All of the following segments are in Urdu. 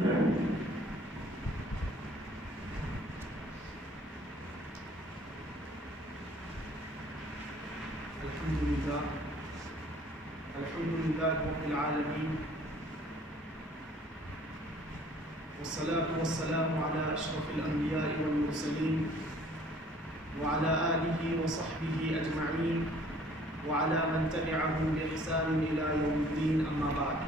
الحمد لله رب العالمين، والصلاة والسلام على أشرف الأنبياء والمرسلين وعلى آله وصحبه أجمعين وعلى من تبعهم بإحسان إلى يوم الدين، أما بعد.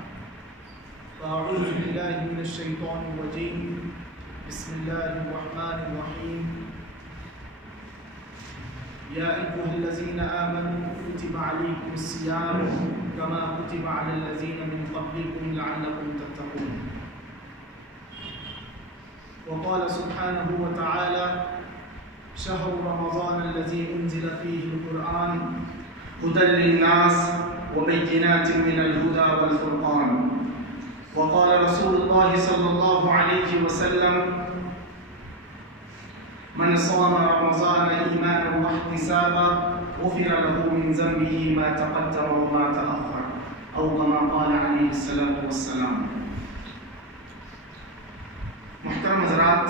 فأعوذ بالله من الشيطان الرجيم، بسم الله الرحمن الرحيم. يا أيها الذين آمنوا كتب عليكم الصيام كما كتب على الذين من قبلكم لعلكم تتقون. وقال سبحانه وتعالى: شهر رمضان الذي أنزل فيه القرآن هدى للناس وبينات من الهدى والفرقان. وقال رسول الله صلى الله عليه وسلم: من صام رمضان إيمانا واحتسابا غفر له من ذنبه ما تقدم وما تأخر، أو كما قال عليه الصلاة والسلام. محترم حضرات،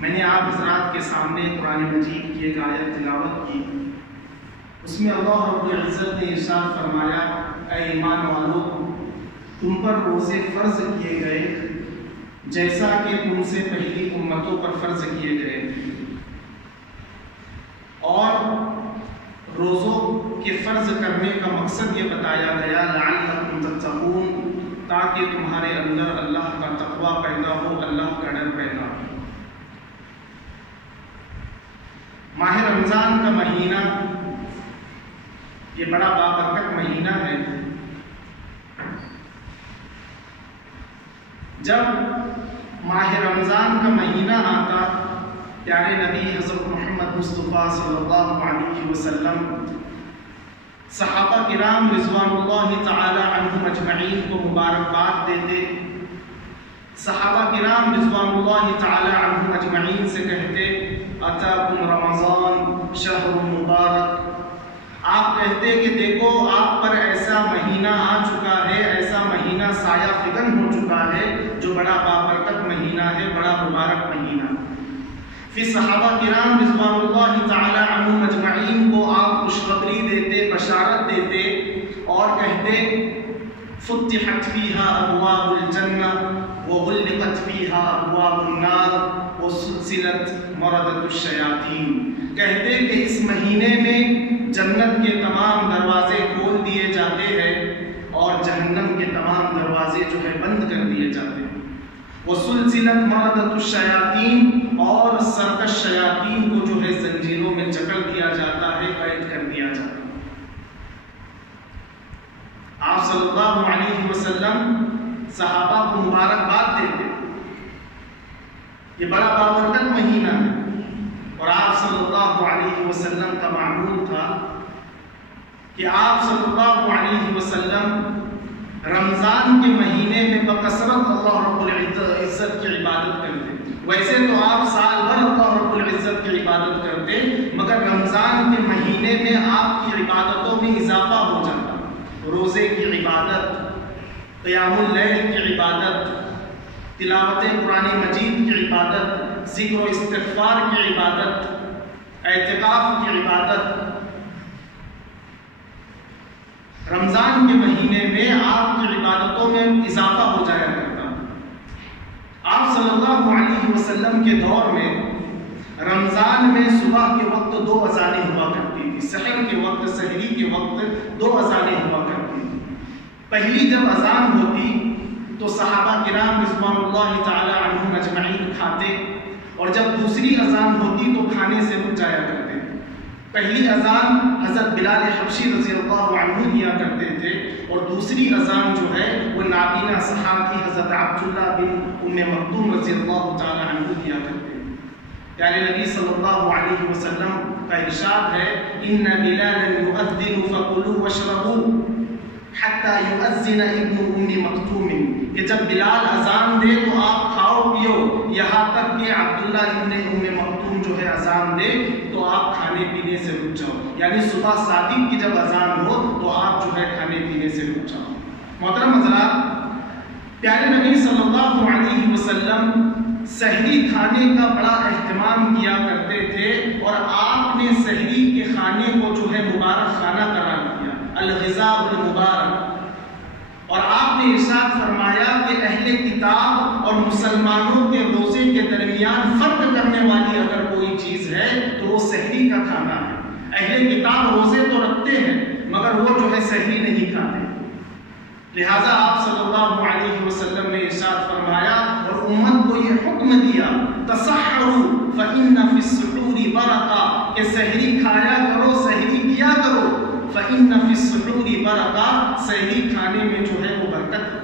میں نے آپ حضرات کے سامنے قرآن مجید کی ایک آیت تلاوت کی. اس میں اللہ رب العزت نے ارشاد فرمایا: اے ایمان والو، تم پر روزے فرض کیے گئے جیسا کہ تم سے پہلی امتوں پر فرض کیے گئے، اور روزوں کے فرض کرنے کا مقصد یہ بتایا گیا لعلکم تتقون، تاکہ تمہارے اندر اللہ کا تقوی پیدا ہو، اللہ کا ڈر پیدا ہو. ماہ رمضان کا مہینہ یہ بڑا بابرکت مہینہ ہے. جب ماہ رمضان کا مہینہ آتا، پیارے نبی حضرت محمد مصطفیٰ صلی اللہ علیہ وسلم صحابہ کرام رضوان اللہ تعالی عنہم اجمعین کو مبارکباد دیتے. صحابہ کرام رضوان اللہ تعالی عنہم اجمعین سے کہتے: اتاکم رمضان شہر مبارک. آپ کہتے کہ دیکھو آپ پر ایسا مہینہ آ چکا ہے، ایسا مہینہ سایہ فگن ہو چکا ہے جو بڑا بابرکت مہینہ ہے، بڑا مبارک مہینہ. پھر صحابہ کرام رضوان اللہ تعالی عنہم اجمعین کو آپ خوشخبری دیتے، بشارت دیتے اور کہتے: فتحت فیہا ابواب الجنہ وغلقت فیہا ابواب النار وسلسلت مردۃ الشیاطین. کہتے کہ اس مہینے میں جنت کے تمام دروازے کھول دیے جاتے ہیں اور جہنم کے تمام دروازے جو ہے بند کر دیے جاتے ہیں. وسلسلت مردۃ الشیاطین، اور سرکش شیاطین کو جو ہے زنجیروں میں جکڑ دیا جاتا ہے، قید کر دیا جاتا ہے. آپ صلی اللہ علیہ وسلم صحابہ کو مبارکباد دیتے. یہ بڑا بابرکت مہینہ ہے، اور آپ صلی اللہ علیہ وسلم کا معمول تھا کہ آپ صلی اللہ علیہ وسلم رمضان کے مہینے میں بکثرت اللہ رب العزت کی عبادت کرتے. ویسے تو آپ سال بھر اللہ رب العزت کی عبادت کرتے، مگر رمضان کے مہینے میں آپ کی عبادتوں میں اضافہ ہو جاتا. روزے کی عبادت، قیام اللیل کی عبادت، تلاوت قرآن مجید کی عبادت، ذکر و استغفار کی عبادت، اعتکاف کی عبادت. رمضان کے مہینے میں آپ کی عبادتوں میں اضافہ ہو جایا کرتا. آپ صلی اللہ علیہ وسلم کے دور میں رمضان میں صبح کے وقت 2 اذانیں ہوا کرتی تھی. سحر کے وقت، سحری کے وقت 2 اذانیں ہوا کرتی تھی. پہلی جب اذان ہوتی تو صحابہ کرام رضوان اللہ تعالی عنہم اجمعین کھاتے، اور جب دوسری اذان ہوتی تو کھانے سے رک جایا کرتے. پہلی اذان حضرت بلال حبشی رضی اللہ عنہ دیا کرتے تھے، اور دوسری اذان جو ہے وہ نابینا صحابی حضرت عبداللہ بن ام مکتوم رضی اللہ تعالی عنہ دیا کرتے تھے. پیارے نبی صلی اللہ علیہ وسلم کا ارشاد ہے: ان بلالا یؤذن فکلوا واشربوا حتی یؤذن ابن ام مکتوم. کہ جب بلال اذان دے تو آپ کھاؤ پیو، یہاں تک کہ عبداللہ ابن ام مکتوم جو ہے اذان دے تو آپ کھانے پینے سے رک جاؤ. یعنی صبح صادق کی جب اذان ہو تو آپ جو ہے کھانے پینے سے رک جاؤ. محترم حضرات، پیارے نبی صلی اللہ علیہ وسلم سحری کھانے کا بڑا اہتمام کیا کرتے تھے، اور آپ نے سحری کے کھانے کو جو ہے مبارک خانہ قرار دیا، الغذاء المبارک۔ اور آپ نے ارشاد فرمایا کہ اہل کتاب اور مسلمانوں کے روزے کے درمیان فرق کرنے والی اگر کوئی چیز ہے تو وہ سحری کا کھانا ہے۔ اہل کتاب روزے تو رکھتے ہیں مگر وہ جو ہے سحری نہیں کھاتے، لہذا آپ صلی اللہ علیہ وسلم نے ارشاد فرمایا اور امت کو یہ حکم دیا، تسحروا فإن فی السحور برکہ، کہ سحری کھایا کرو، سحری کیا کرو، فإن فی السحور برکہ، سحری کھانے میں جو ہے وہ برکت ہے۔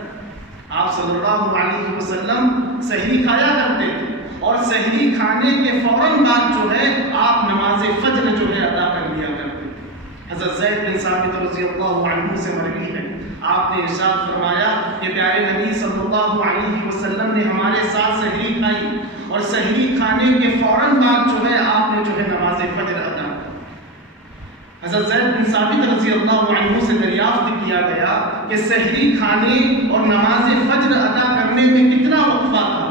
آپ صلی اللہ علیہ وسلم سحری کھایا کرتے تھے، اور سحری کھانے کے فوراً بعد جو ہے آپ نماز فجر جو ہے ادا کر لیا کرتے تھے۔ حضرت زید بن ثابت رضی اللہ عنہ سے مروی ہے، آپ نے ارشاد فرمایا کہ پیارے نبی صلی اللہ علیہ وسلم نے ہمارے ساتھ سحری کھائی، اور سحری کھانے کے فوراً بعد جو ہے آپ نے جو ہے نماز فجر ادا کی۔ حضرت زید بن ثابت رضی اللہ عنہ سے دریافت کیا گیا کہ سحری کھانے اور نماز فجر ادا کرنے میں کتنا وقفہ تھا؟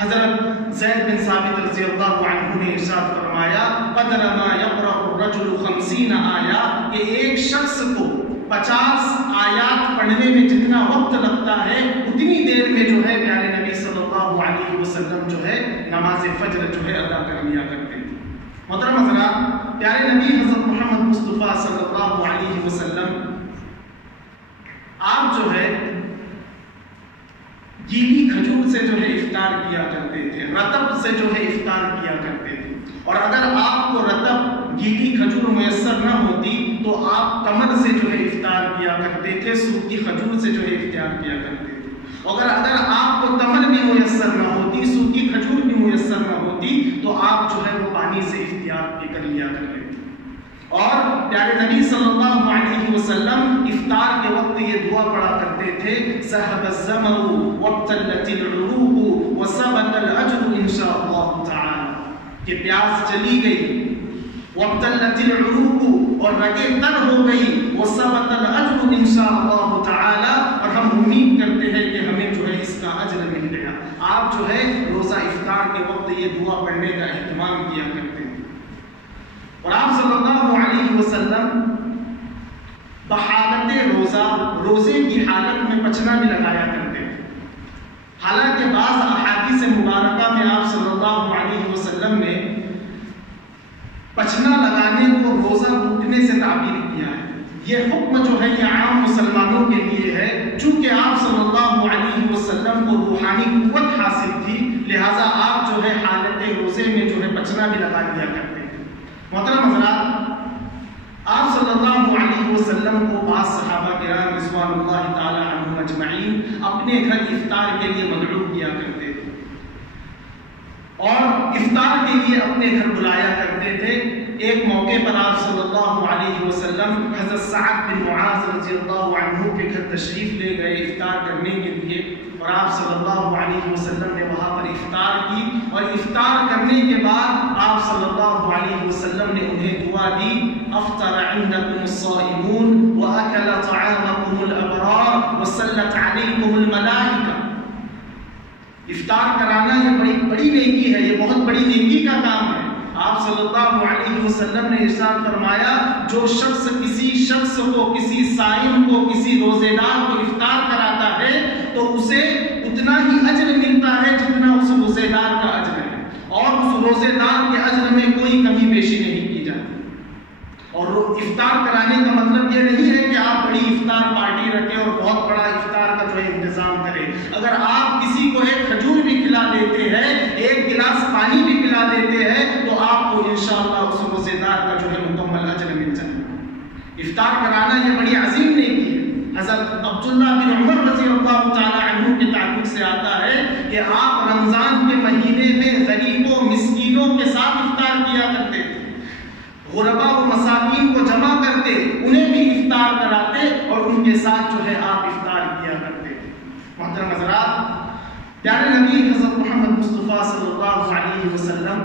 حضرت زید بن ثابت رضی اللہ عنہ نے ارشاد فرمایا قدر ما یقرأ الرجل 50 آیا، کہ ایک شخص کو 50 آیات پڑھنے میں جتنا وقت لگتا ہے اتنی دیر میں جو ہے پیارے نبی صلی اللہ علیہ وسلم جو ہے نماز فجر جو ہے ادا کر لیا کرتے تھے۔ محترم حضرات، پیارے نبی حضرت محمد مصطفیٰ صلی اللہ علیہ وسلم آپ جو ہے گیلی کھجور سے جو ہے افطار کیا کرتے تھے، رطب سے جو ہے افطار کیا کرتے تھے، اور اگر آپ کو رطب گیلی کھجور میسر نہ ہوتی تو آپ تمر سے جو ہے افطار کیا کرتے تھے، سوکھی کھجور سے جو ہے افطار کیا کرتے تھے۔ اگر آپ کو تمر بھی میسر نہ ہوتی، سوکھی کھجور بھی میسر نہ ہوتی، تو آپ جو ہے وہ پانی سے افطار بھی کر لیا کرتے تھے۔ اور پیارے نبی صلی اللہ علیہ وسلم افطار کے وقت یہ دعا پڑھا کرتے تھے، ذهب الظمأ وابتلت العروق وثبت الاجر ان شاء اللہ تعالی، کہ پیاس چلی گئی، وابتلت العروق اور رگیں تر ہو گئی، وثبت الاجر ان شاء اللہ تعالی، اور ہم امید کرتے ہیں کہ ہمیں جو ہے اس کا اجر مل گیا۔ آپ جو ہے روزہ افطار کے وقت یہ دعا پڑھنے کا اہتمام کیا کرتے ہیں، اور آپ صلی اللہ علیہ وسلم بحالت روزہ، روزے کی حالت میں پچنا بھی لگایا کرتے ہیں۔ حالانکہ بعض احادیث مبارکہ میں آپ صلی اللہ علیہ وسلم نے پچنا لگانے کو روزہ ٹوٹنے سے تعبیر کیا ہے۔ یہ حکم جو ہے یہ عام مسلمانوں کے لیے ہے، چونکہ آپ صلی اللہ علیہ وسلم کو روحانی قوت حاصل تھی، لہٰذا آپ جو ہے حالت روزے میں جو ہے پچنا بھی لگا لیا کرتے ہیں۔ محترم حضرات، آپ صلی اللہ علیہ وسلم کو بعض صحابہ کرام رضوان اللہ تعالی عنہم اجمعین اپنے گھر افطار کے لیے مدعو کیا کرتے تھے، اور افطار کے لیے اپنے گھر بلایا کرتے تھے۔ ایک موقع پر آپ صلی اللہ علیہ وسلم حضرت سعد بن معاذ رضی اللہ عنہ کے گھر تشریف لے گئے افطار کرنے کے لیے، اور آپ صلی اللہ علیہ وسلم نے وہاں پر افطار کی، اور افطار کرنے کے بعد آپ صلی اللہ علیہ وسلم نے انہیں دعا دی، افطر عندکم الصائمون واکل طعامکم الابرار وصلت علیکم الملائکہ۔ افطار کرانا یہ بڑی نیکی ہے، یہ بہت بڑی نیکی کا کام ہے۔ آپ صلی اللہ علیہ وسلم نے ارشاد فرمایا، جو شخص کسی شخص کو، کسی صائم کو، کسی روزے دار کو افطار کراتا ہے تو اسے اتنا ہی اجر ملتا ہے جتنا اس روزے دار کا اجر ہے، اور اس روزے دار کے اجر میں کوئی کمی بیشی نہیں کی جاتی۔ اور افطار کرانے کا مطلب یہ نہیں ہے کہ آپ بڑی افطار پارٹی رکھیں اور بہت بڑا افطار کا جو ہے انتظام کریں۔ اگر آپ کسی کو ایک کھجور بھی کھلا دیتے ہیں، ایک گلاس پانی بھی پلا دیتے ہیں، تو آپ کو انشاءاللہ اس روزے دار کا جو ہے مکمل اجر مل جائے گا۔ افطار کرانا یہ بڑی عظیم نیکی ہے۔ حضرت عبداللہ بن عمر رضی اللہ تعالی عنہ کی تعلق سے آتا ہے کہ آپ رمضان کے مہینے میں غریبوں مسکینوں کے ساتھ افطار کیا کرتے تھے، غربا و مساکین کو جمع کرتے، انہیں بھی افطار کراتے، اور ان کے ساتھ جو ہے آپ افطار کیا کرتے تھے۔ محترم حضرات، پیارے نبی حضرت محمد مصطفیٰ صلی اللہ علیہ وسلم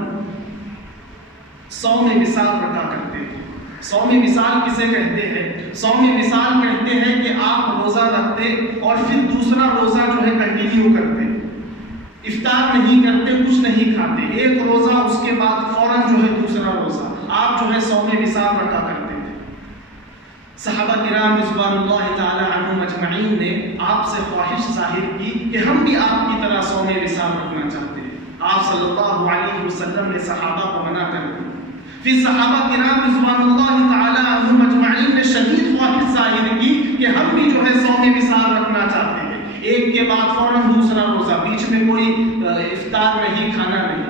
100 میں وصال رکھا کرتے تھے۔ صوم وصال کسے کہتے ہیں؟ صوم وصال کہتے ہیں کہ آپ روزہ رکھتے اور پھر دوسرا روزہ جو ہے کنٹینیو کرتے، افطار نہیں کرتے، کچھ نہیں کھاتے، ایک روزہ اس کے بعد فوراً جو ہے دوسرا روزہ، آپ جو ہے صوم وصال رکھا کرتے تھے۔ صحابہ کرام رضوان اللہ تعالی عنہم اجمعین نے آپ سے خواہش ظاہر کی کہ ہم بھی آپ کی طرح صوم وصال رکھنا چاہتے ہیں۔ آپ صلی اللہ علیہ وسلم نے صحابہ کو منع کر دیا۔ پھر صحابہ کرام رضوان اللہ تعالی عنہم اجمعین نے شدید خواہش ظاہر کی کہ ہم بھی جو ہے صوم وصال رکھنا چاہتے ہیں، ایک کے بعد فوراً دوسرا روزہ، بیچ میں کوئی افطار نہیں، کھانا نہیں۔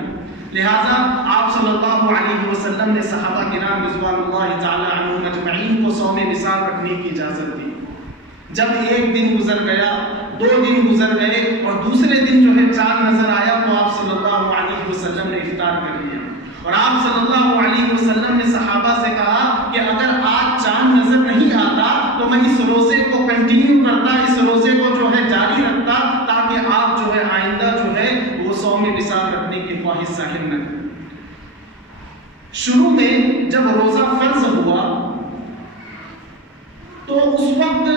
لہذا آپ صلی اللہ علیہ وسلم نے صحابہ کرام رضوان اللہ تعالی عنہم اجمعین کو صوم وصال رکھنے کی اجازت دی۔ جب ایک دن گزر گیا، 2 دن گزر گئے اور دوسرے دن جو ہے چاند نظر آیا تو آپ صلی اللہ علیہ وسلم نے افطار کر لیا، اور آپ صلی اللہ علیہ وسلم نے صحابہ سے کہا کہ اگر آج چاند نظر نہیں آتا تو میں اس روزے کو کنٹینیو کرتا، اس روزے کو جو ہے جاری رکھتا، تاکہ آپ جو ہے آئندہ جو ہے وہ صوم وصال رکھنے کی خواہش ظاہر نہ کریں۔ شروع میں جب روزہ فرض ہوا تو اس وقت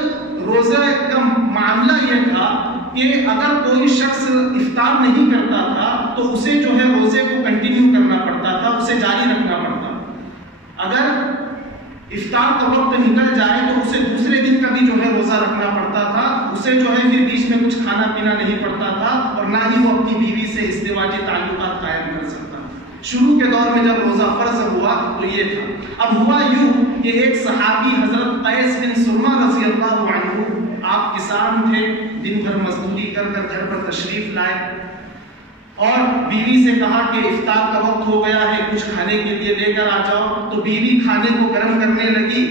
روزہ کا معاملہ یہ تھا کہ اگر کوئی شخص افطار نہیں کرتا تھا تو اسے جو ہے روزے کو کنٹینیو کرنا پڑتا تھا، اسے جاری رکھنا پڑتا۔ اگر افطار کا وقت نکل جائے تو اسے دوسرے دن کا بھی جو ہے روزہ رکھنا پڑتا تھا، اسے جو ہے پھر بیچ میں کچھ کھانا پینا نہیں پڑتا تھا، اور نہ ہی وہ اپنی بیوی سے ازدواجی تعلقات قائم کر سکتا۔ شروع کے دور میں جب روزہ فرض ہوا تو یہ تھا۔ اب ہوا یوں کہ ایک صحابی حضرت قیس بن سرمہ رضی اللہ عنہ، آپ کسان تھے، دن بھر مزدوری کر کر گھر پر تشریف لائے اور بیوی سے کہا کہ افطار کا وقت ہو گیا ہے، کچھ کھانے کے لیے لے کر آ جاؤ۔ تو بیوی کھانے کو گرم کرنے لگی۔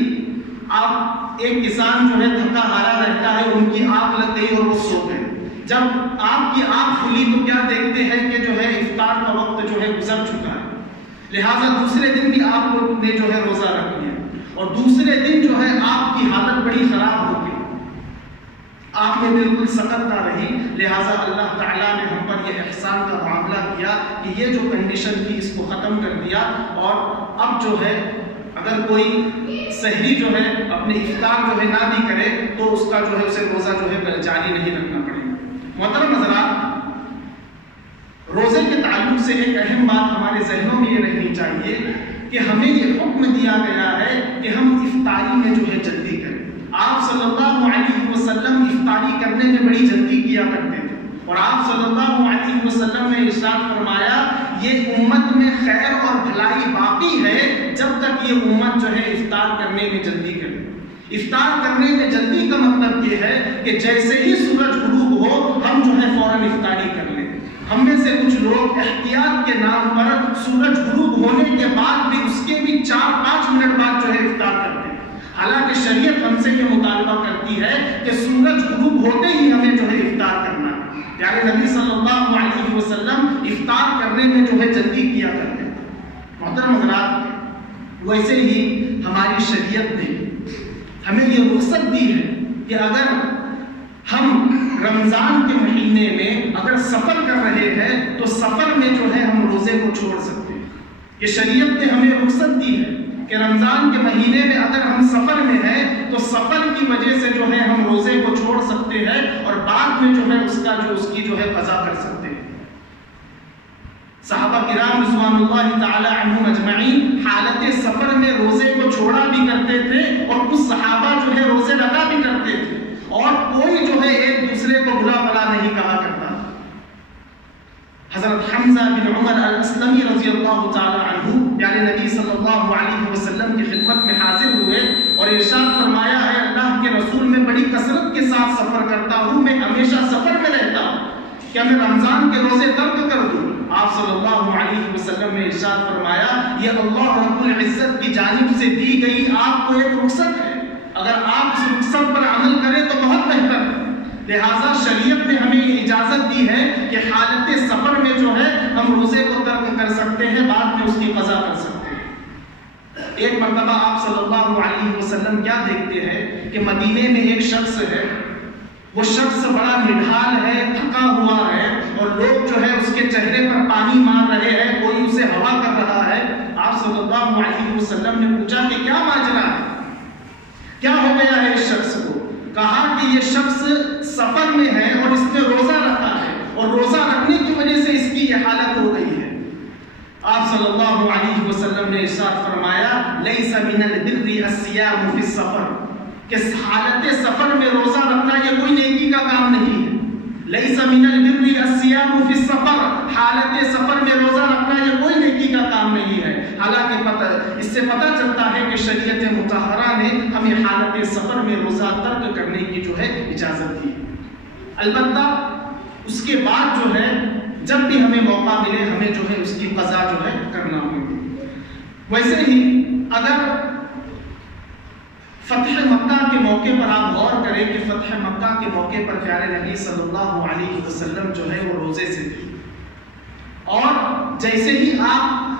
اب ایک کسان جو ہے تھکا ہارا رہتا ہے، ان کی آنکھ لگ گئی اور وہ سو گئے۔ جب آپ کی آنکھ کھلی تو کیا دیکھتے ہیں کہ جو ہے افطار کا وقت جو ہے گزر چکا ہے، لہٰذا دوسرے دن بھی آپ نے جو ہے روزہ رکھ لیا، اور دوسرے دن جو ہے آپ کی حالت بڑی خراب ہو گئی، آپ میں بالکل سکت نہ رہی۔ لہٰذا اللہ تعالیٰ نے ہم پر یہ احسان کا معاملہ کیا کہ یہ جو کنڈیشن تھی اس کو ختم کر دیا، اور اب جو ہے اگر کوئی سحری جو ہے اپنے افطار جو ہے نہ بھی کرے تو اس کا جو ہے اسے روزہ جو ہے جاری نہیں رکھنا پڑے گا۔ محترم حضرات، روزے کے تعلق سے ایک اہم بات ہمارے ذہنوں میں یہ رہنی چاہیے کہ ہمیں یہ حکم دیا گیا ہے کہ ہم افطاری میں جو ہے جلدی کریں۔ آپ صلی اللہ علیہ وسلم افطاری کرنے میں بڑی جلدی کیا کرتے تھے، اور آپ صلی اللہ علیہ وسلم نے ارشاد فرمایا یہ امت میں خیر اور بھلائی باقی ہے جب تک یہ امت جو ہے افطار کرنے میں جلدی کرے۔ افطار کرنے میں جلدی کا مطلب یہ ہے کہ جیسے ہی سورج غروب ہو ہم جو ہے فوراً افطاری کر لیں۔ ہم میں سے کچھ لوگ احتیاط کے نام پر سورج غروب ہونے کے بعد بھی اس کے بھی 4-5 منٹ بعد جو ہے افطار کرتے ہیں، حالانکہ شریعت ہم سے یہ مطالبہ کرتی ہے کہ سورج غروب ہوتے ہی ہمیں جو ہے افطار کرنا ہے۔ پیارے نبی صلی اللہ علیہ وسلم افطار کرنے میں جو ہے جلدی کیا کرتے ہیں۔ محترم حضرات، ویسے ہی ہماری شریعت نے ہمیں یہ رخصت دی ہے کہ اگر ہم رمضان کے مہینے میں اگر سفر کر رہے ہیں تو سفر میں جو ہے ہم روزے کو چھوڑ سکتے ہیں۔ یہ شریعت نے ہمیں رخصت دی ہے کہ رمضان کے مہینے میں اگر ہم سفر میں ہیں تو سفر کی وجہ سے جو ہے ہم روزے کو چھوڑ سکتے ہیں، اور بعد میں جو ہے اس کی جو ہے قضا کر سکتے ہیں۔ صحابہ کرام رضوان اللہ تعالی عنہم اجمعین حالت سفر میں روزے کو چھوڑا بھی کرتے تھے، اور کچھ صحابہ جو ہے روزے رکھا بھی کرتے تھے، اور کوئی جو ہے ایک دوسرے کو بلا بلا نہیں کہا کرتا۔ حضرت حمزہ بن عمر الاسلمی رضی اللہ تعالی عنہ پیارے نبی صلی اللہ علیہ وسلم کی خدمت میں حاضر ہوئے اور ارشاد فرمایا، اے اللہ کے رسول، میں بڑی کثرت کے ساتھ سفر کرتا ہوں، میں ہمیشہ سفر میں رہتا ہوں، کیا میں رمضان کے روزے ترک کر دوں؟ آپ صلی اللہ علیہ وسلم نے ارشاد فرمایا، یہ اللہ رب العزت کی جانب سے دی گئی آپ کو ایک رخصت ہے، اگر آپ اس رخصت پر عمل کریں تو بہت بہتر ہے۔ لہٰذا شریعت نے ہمیں یہ اجازت دی ہے کہ حالت سفر میں جو ہے ہم روزے کو ترک کر سکتے ہیں، بعد میں اس کی قضا کر سکتے ہیں۔ ایک مرتبہ آپ صلی اللہ علیہ وسلم کیا دیکھتے ہیں کہ مدینے میں ایک شخص ہے، وہ شخص بڑا نڈھال ہے، تھکا ہوا ہے، اور لوگ جو ہے اس کے چہرے پر پانی مار رہے ہیں، کوئی اسے ہوا کر رہا ہے۔ آپ صلی اللہ علیہ وسلم نے پوچھا کہ کیا الصيام في السفر کہ حالت سفر میں روزہ رکھنا یہ کوئی نیکی کا کام نہیں ہے. لیس من البر الصيام في السفر، حالت سفر میں روزہ رکھنا یہ کوئی نیکی کا کام نہیں ہے. حالانکہ اس سے پتہ چلتا ہے کہ شریعت مطہرہ نے ہمیں حالت سفر میں روزہ ترک کرنے کی جو ہے اجازت دی. البتہ اس کے بعد جو ہے جب بھی ہمیں موقع ملے ہمیں جو ہے اس کی قضا جو ہے کرنا ہوگی. ویسے ہی اگر فتح مکہ کے موقع پر آپ غور کریں کہ فتح مکہ کے موقع پر پیارے نبی صلی اللہ علیہ وسلم جو ہے وہ روزے سے تھے، اور جیسے ہی آپ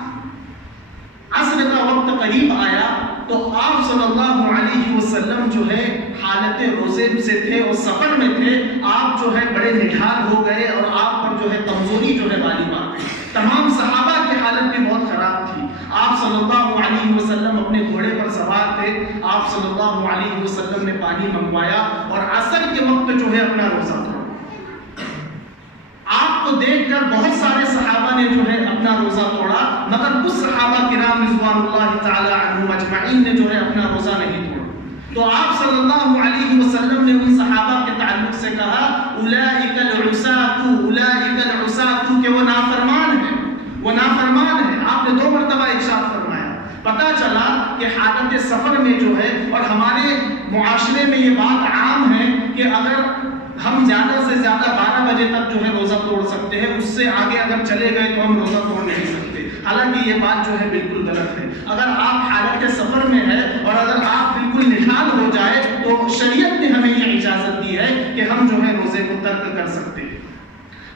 عصر کا وقت قریب آیا تو آپ صلی اللہ علیہ وسلم جو ہے حالت روزے سے تھے اور سفر میں تھے. آپ جو ہے بڑے نڈھال ہو گئے اور آپ پر جو ہے کمزوری جو ہے غالب آ گئی. تمام صحابہ کی حالت بھی بہت خراب تھی. آپ صلی اللہ علیہ وسلم اپنے گھوڑے پر سوار تھے. آپ صلی اللہ علیہ وسلم نے پانی منگوایا اور عصر کے وقت جو ہے اپنا روزہ توڑا. آپ کو دیکھ کر بہت سارے صحابہ نے جو ہے اپنا روزہ توڑا، مگر کچھ صحابہ کرام رضوان اللہ تعالی عنہم اجمعین نے جو ہے اپنا روزہ نہیں توڑا. تو آپ صلی اللہ علیہ وسلم نے ان صحابہ کے تعلق سے کہا اولئک العصاۃ، اولئک العصاۃ، کہ وہ نافرمان ہیں، وہ نافرمان ہیں. آپ نے 2 مرتبہ ارشاد فرمایا. پتہ چلا کہ حالت سفر میں جو ہے، اور ہمارے معاشرے میں یہ بات عام ہے کہ اگر ہم زیادہ سے زیادہ 12 بجے تک جو ہے روزہ توڑ سکتے ہیں، اس سے آگے اگر چلے گئے تو ہم روزہ توڑ نہیں سکتے. حالانکہ یہ بات جو ہے بالکل غلط ہے. اگر آپ حالت سفر میں ہے اور اگر آپ بالکل نڈھال ہو جائے تو شریعت نے ہمیں یہ اجازت دی ہے کہ ہم جو ہے روزے کو ترک کر سکتے ہیں.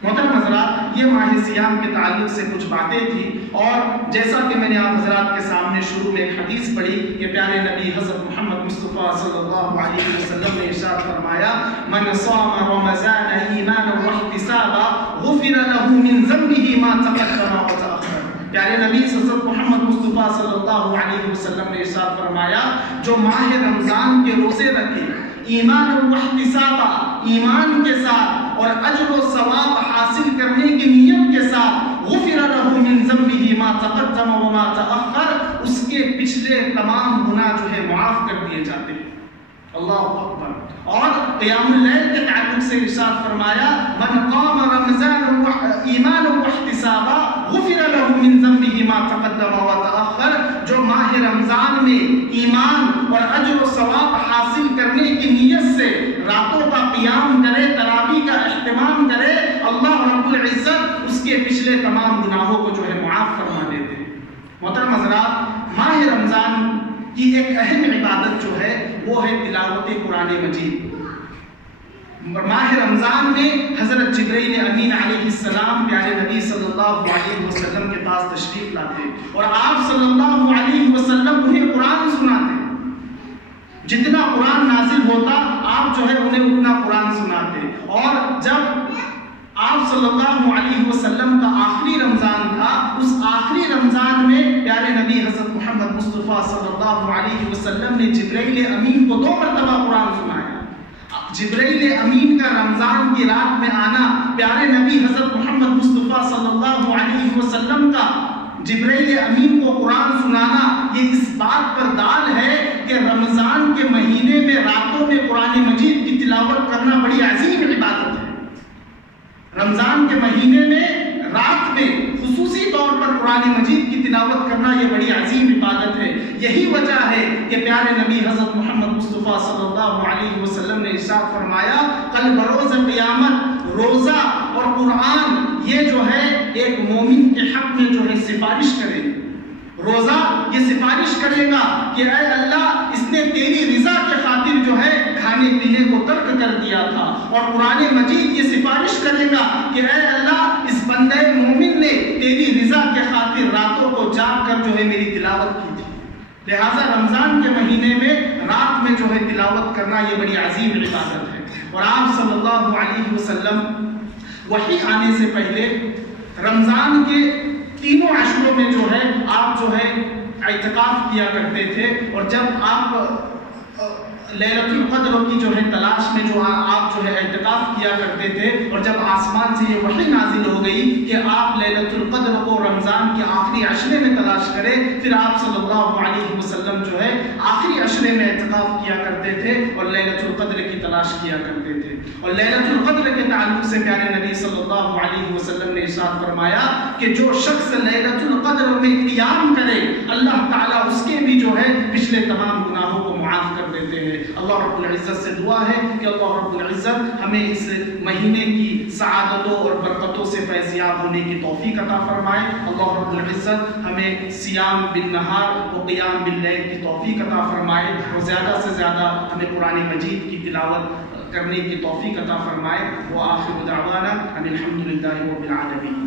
محترم حضرات، یہ ماہ صیام کے تعلق سے کچھ باتیں تھیں، اور جیسا کہ میں نے آپ حضرات کے سامنے شروع میں ایک حدیث پڑھی کہ پیارے نبی حضرت محمد مصطفیٰ صلی اللہ علیہ وسلم نے ارشاد فرمایا من صام رمضان ایمانا واحتسابا غفر له من ذنبه ما تقدم وتأخر. پیارے نبی حضرت محمد مصطفیٰ صلی اللہ علیہ وسلم نے ارشاد فرمایا جو ماہ رمضان کے روزے رکھے ایمان و احتسابا، ایمان کے ساتھ اور اجر و ثواب حاصل کرنے کی نیت کے ساتھ، غفر له من ذنبه ما تقدم وما تأخر، اس کے پچھلے تمام گناہ جو ہے معاف کر دیے جاتے ہیں. اللہ اکبر. اور قیام اللیل کے تعلق سے ارشاد فرمایا من قام رمضان ایمانا واحتسابا غفر له من ذنبه ما تقدم وتأخر، جو ماہ رمضان میں ایمان اور اجر و ثواب حاصل کرنے کی نیت سے راتوں کا قیام کرے، تراویح کا اہتمام کرے، اللہ رب العزت اس کے پچھلے تمام گناہوں کو جو ہے معاف فرما دیتے ہیں. محترم حضرات، ماہ رمضان کی ایک اہم عبادت جو ہے وہ ہے تلاوت قرآن مجید. ماہ رمضان میں حضرت جبرائیل امین علیہ السلام پیارے نبی صلی اللہ علیہ وسلم کے پاس تشریف لاتے اور آپ صلی اللہ علیہ وسلم انہیں قرآن سناتے. جتنا قرآن نازل ہوتا آپ جو ہے انہیں اتنا قرآن سناتے. اور جب آپ صلی اللہ علیہ وسلم کا آخری رمضان تھا، اس آخری رمضان میں پیارے نبی حضرت محمد مصطفیٰ صلی اللہ علیہ وسلم نے جبرائیل امین کو 2 مرتبہ قرآن سنایا. جبرائیل امین کا رمضان کی رات میں آنا، پیارے نبی حضرت محمد مصطفیٰ صلی اللہ علیہ وسلم کا جبرائیل امین کو قرآن سنانا، یہ اس بات پر دال ہے کہ رمضان کے مہینے میں راتوں میں قرآن مجید کی تلاوت کرنا بڑی عظیم عبادت ہے. رمضان کے مہینے میں رات میں خصوصی طور پر قرآن مجید کی تلاوت کرنا یہ بڑی عظیم عبادت ہے. یہی وجہ ہے کہ پیارے نبی حضرت محمد مصطفیٰ صلی اللہ علیہ وسلم نے ارشاد فرمایا کل بروز قیامت روزہ اور قرآن یہ جو ہے ایک مومن کے حق میں جو ہے سفارش کرے. روزہ یہ سفارش کرے گا کہ اے اللہ اس نے تیری رضا کے خاطر جو ہے کھانے پینے کو ترک کر دیا تھا، اور قرآن مجید یہ سفارش کرے گا کہ اے اللہ اس بندے مومن نے تیری رضا کے خاطر راتوں کو جاگ کر جو ہے میری تلاوت کی تھی. لہٰذا رمضان کے مہینے میں رات میں جو ہے تلاوت کرنا یہ بڑی عظیم عبادت ہے. اور آپ صلی اللہ علیہ وسلم وحی آنے سے پہلے رمضان کے 3 عشروں میں جو ہے آپ جو ہے اعتکاف کیا کرتے تھے. اور جب آپ لیلۃ القدر کی جو ہے تلاش میں جو آپ جو ہے اعتکاف کیا کرتے تھے، اور جب آسمان سے یہ وحی نازل ہو گئی کہ آپ لیلۃ القدر کو رمضان کے آخری عشرے میں تلاش کریں، پھر آپ صلی اللہ علیہ وسلم جو ہے آخری عشرے میں اعتکاف کیا کرتے تھے اور لیلۃ القدر کی تلاش کیا کرتے تھے۔ اور لیلۃ القدر کے تعلق سے پیارے نبی صلی اللہ علیہ وسلم نے ارشاد فرمایا کہ جو شخص لیلۃ القدر میں قیام کرے، اللہ تعالیٰ اس کے بھی جو ہے پچھلے تمام گناہوں کو معاف کر دیتے ہیں۔ اللہ رب العزت سے دعا ہے کہ اللہ رب العزت ہمیں اس مہینے کی سعادتوں اور برکتوں سے فیضیاب ہونے کی توفیق عطا فرمائے۔ اللہ رب العزت ہمیں صیام بالنہار و قیام باللیل کی توفیق عطا فرمائے، اور زیادہ سے زیادہ ہمیں قرآن مجید کی تلاوت کرنے کی توفیق عطا فرمائے۔ وآخر دعوانا ان الحمد للہ رب العالمین۔